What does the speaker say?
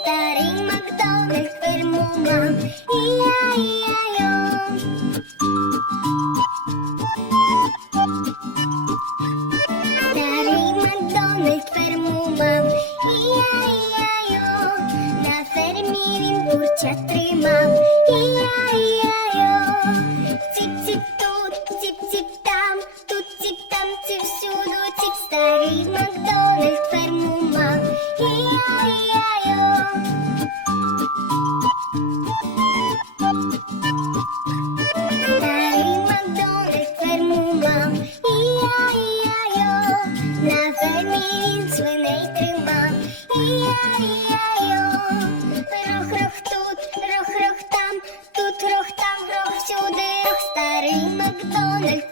Старий Макдональд ферму мав, і-я-і-я-йо, на на фермі він курчат тримав, і-я-і-я-йо, ціп-ціп тут, ціп-ціп там, тут ціп там, ціп всюду, ціп старий Макдональд ферму мав, і-я-і-я-йо. Старий Макдональд ферму мав, i don't McDonald's.